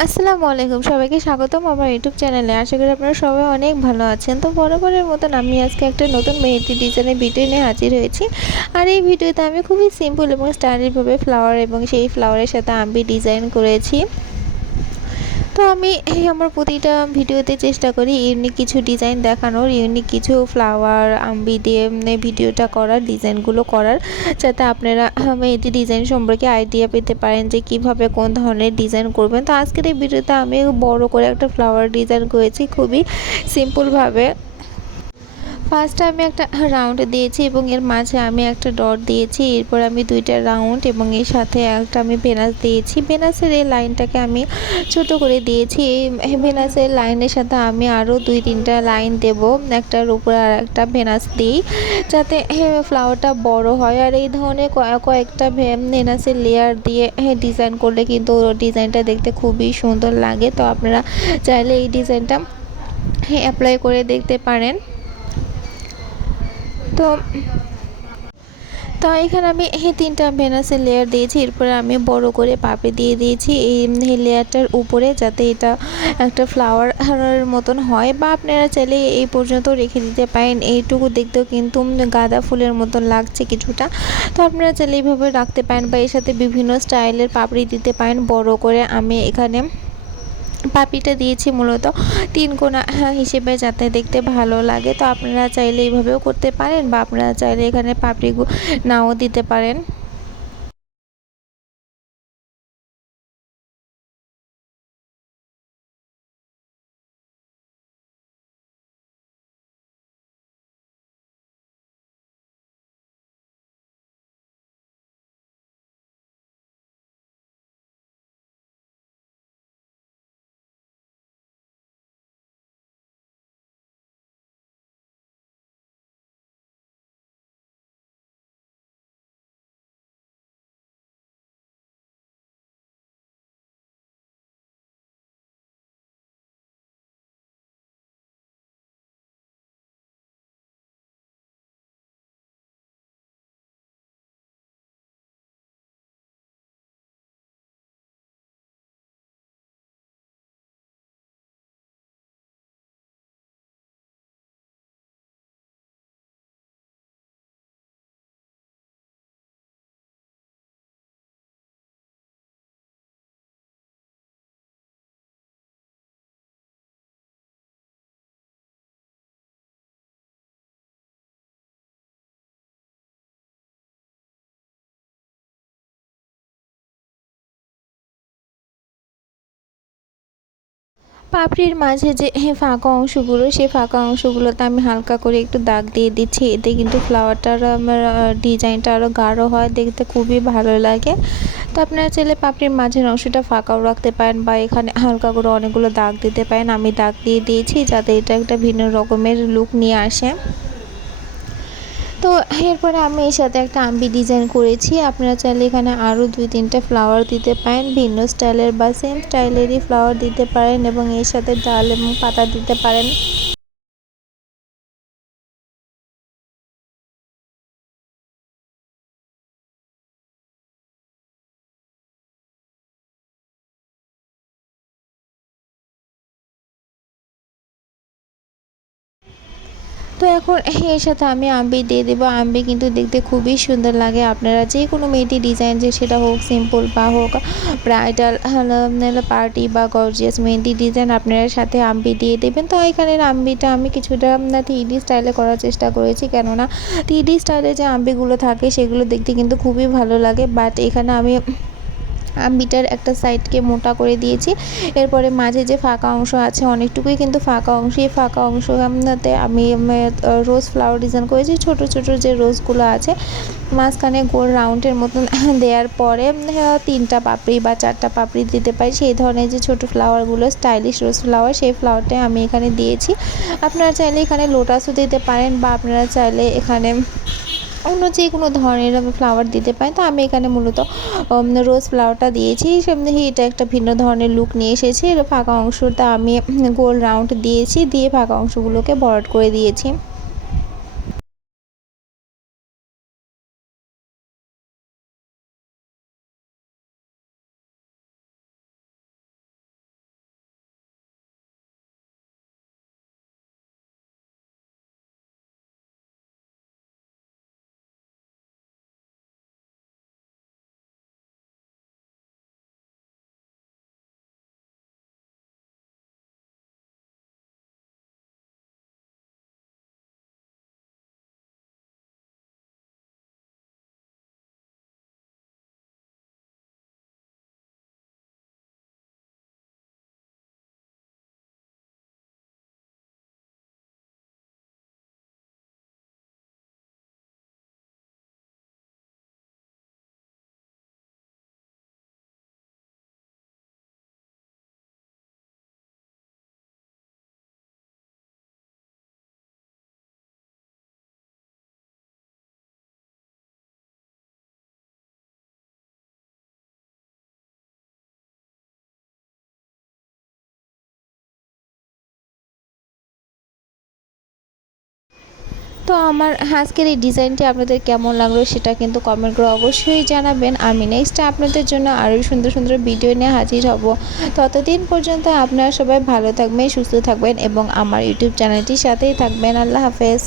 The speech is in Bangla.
আসসালামু আলাইকুম, সবাইকে স্বাগতম আমার ইউটিউব চ্যানেলে। আশা করি আপনারা সবাই অনেক ভালো আছেন। তো বরাবরের মতন আমি আজকে একটা নতুন মেহেদি ডিজাইনের ভিডিও নিয়ে হাজির হয়েছি। আর এই ভিডিওতে আমি খুবই সিম্পল এবং স্টাইলিশভাবে ফ্লাওয়ার এবং সেই ফ্লাওয়ারের সাথে আমবি ডিজাইন করেছি। তো আমি আমার প্রতিটা ভিডিওতে চেষ্টা করি ইউনিক কিছু ডিজাইন দেখানোর, ইউনিক কিছু ফ্লাওয়ার আমবি দিয়ে ভিডিওটা করার, ডিজাইনগুলো করার, যাতে আপনারা মেহেদি ডিজাইন সম্পর্কে আইডিয়া পেতে পারেন যে কিভাবে কোন ধরনের ডিজাইন করবেন। তো আজকের এই ভিডিওতে আমি বড় করে একটা ফ্লাওয়ার ডিজাইন করেছি খুবই সিম্পলভাবে। ফার্স্টে আমি একটা রাউন্ড দিয়েছি এবং এর মাঝে আমি একটা ডট দিয়েছি। এরপর আমি দুইটা রাউন্ড এবং এর সাথে একটা আমি ভেনাস দিয়েছি। ভেনাসের এই লাইনটাকে আমি ছোট করে দিয়েছি। এই ভেনাসের লাইনের সাথে আমি আরও 2-3টা লাইন দেব, একটার উপরে আর একটা ভেনাস দিই, যাতে ফ্লাওয়ারটা বড় হয়। আর এই ধরনের কয়েকটা ভেনাসের লেয়ার দিয়ে ডিজাইন করলে কিন্তু ডিজাইনটা দেখতে খুবই সুন্দর লাগে। তো আপনারা চাইলে এই ডিজাইনটা অ্যাপ্লাই করে দেখতে পারেন। তো তো এখানে আমি 3টা ভেনাসের লেয়ার দিয়েছি। এরপরে আমি বড় করে পাপড়ি দিয়ে দিয়েছি এই লেয়ারটার উপরে, যাতে এটা একটা ফ্লাওয়ার মতন হয়, বা আপনারা চাইলে এই পর্যন্ত রেখে দিতে পারেন। এইটুকু দেখতেও কিন্তু গাঁদা ফুলের মতন লাগছে কিছুটা। তো আপনারা চাইলে এইভাবে রাখতে পারেন, বা এর সাথে বিভিন্ন স্টাইলের পাপড়ি দিতে পারেন বড় করে। আমি এখানে পাপড়িটা দিয়েছি মূলত 3 কোনা হিসেবে, যাতে দেখতে ভালো লাগে। তো আপনারা চাইলে এইভাবেও করতে পারেন, বা আপনারা চাইলে এখানে পাপড়ি নাও দিতে পারেন। পাপড়ির মাঝে যে ফাঁকা অংশগুলো, সেই ফাঁকা অংশগুলোতে আমি হালকা করে একটু দাগ দিয়ে দিচ্ছি। এতে কিন্তু ফ্লাওয়ারটার আমার ডিজাইনটা আরও গাঢ় হয়, দেখতে খুবই ভালো লাগে। তো আপনারা চাইলে পাপড়ির মাঝের অংশটা ফাঁকাও রাখতে পারেন, বা এখানে হালকা করে অনেকগুলো দাগ দিতে পারেন। আমি দাগ দিয়ে দিয়েছি যাতে এটা একটা ভিন্ন রকমের লুক নিয়ে আসে। তো এরপরে আমি এর সাথে একটা আমবি ডিজাইন করেছি। আপনারা চাইলে এখানে আরও 2-3টা ফ্লাওয়ার দিতে পারেন, ভিন্ন স্টাইলের বা সেম স্টাইলেরই ফ্লাওয়ার দিতে পারেন, এবং এর সাথে ডাল এবং পাতা দিতে পারেন। তো এখন এর সাথে আমি আমবি দিয়ে দেবো। আমবি কিন্তু দেখতে খুবই সুন্দর লাগে। আপনারা যে কোনো মেহেদি ডিজাইন, যে সেটা হোক সিম্পল বা হোক ব্রাইডাল পার্টি বা গর্জিয়াস মেহেদি ডিজাইন, আপনারা সাথে আমবি দিয়ে দেবেন। তো এখানের আমবিটা আমি কিছুটা 3D স্টাইলে করার চেষ্টা করেছি, কেননা 3D স্টাইলে যে আমবিগুলো থাকে সেগুলো দেখতে কিন্তু খুবই ভালো লাগে। বাট এখানে আমি আমবিটার একটা সাইডকে মোটা করে দিয়েছি। এরপরে মাঝে যে ফাঁকা অংশ আছে, অনেকটুকুই কিন্তু ফাঁকা অংশ, এই ফাঁকা অংশটাতে আমি রোজ ফ্লাওয়ার ডিজাইন করেছি। ছোট ছোট যে রোজগুলো আছে মাঝখানে গোল রাউন্ডের মতন দেওয়ার পরে 3টা পাপড়ি বা 4টা পাপড়ি দিতে পারি, সেই ধরনের যে ছোট ফ্লাওয়ারগুলো, স্টাইলিশ রোজ ফ্লাওয়ার, সেই ফ্লাওয়ারটাই আমি এখানে দিয়েছি। আপনারা চাইলে এখানে লোটাসও দিতে পারেন, বা আপনারা চাইলে এখানে অন্য যে কোনো ধরনের ফ্লাওয়ার দিতে পারেন। তো আমি এখানে মূলত রোজ ফ্লাওয়ারটা দিয়েছি। সামনে এটা একটা ভিন্ন ধরনের লুক নিয়ে এসেছে। এর ফাঁকা অংশটা আমি গোল রাউন্ড দিয়েছি, দিয়ে ফাঁকা অংশগুলোকে ভরাট করে দিয়েছি। তো আমার আজকের এই ডিজাইনটি আপনাদের কেমন লাগলো সেটা কিন্তু কমেন্ট করে অবশ্যই জানাবেন। আমি নেক্সট আপনাদের জন্য আরও সুন্দর সুন্দর ভিডিও নিয়ে হাজির হব। ততদিন পর্যন্ত আপনারা সবাই ভালো থাকবেন, সুস্থ থাকবেন এবং আমার ইউটিউব চ্যানেলটির সাথেই থাকবেন। আল্লাহ হাফেজ।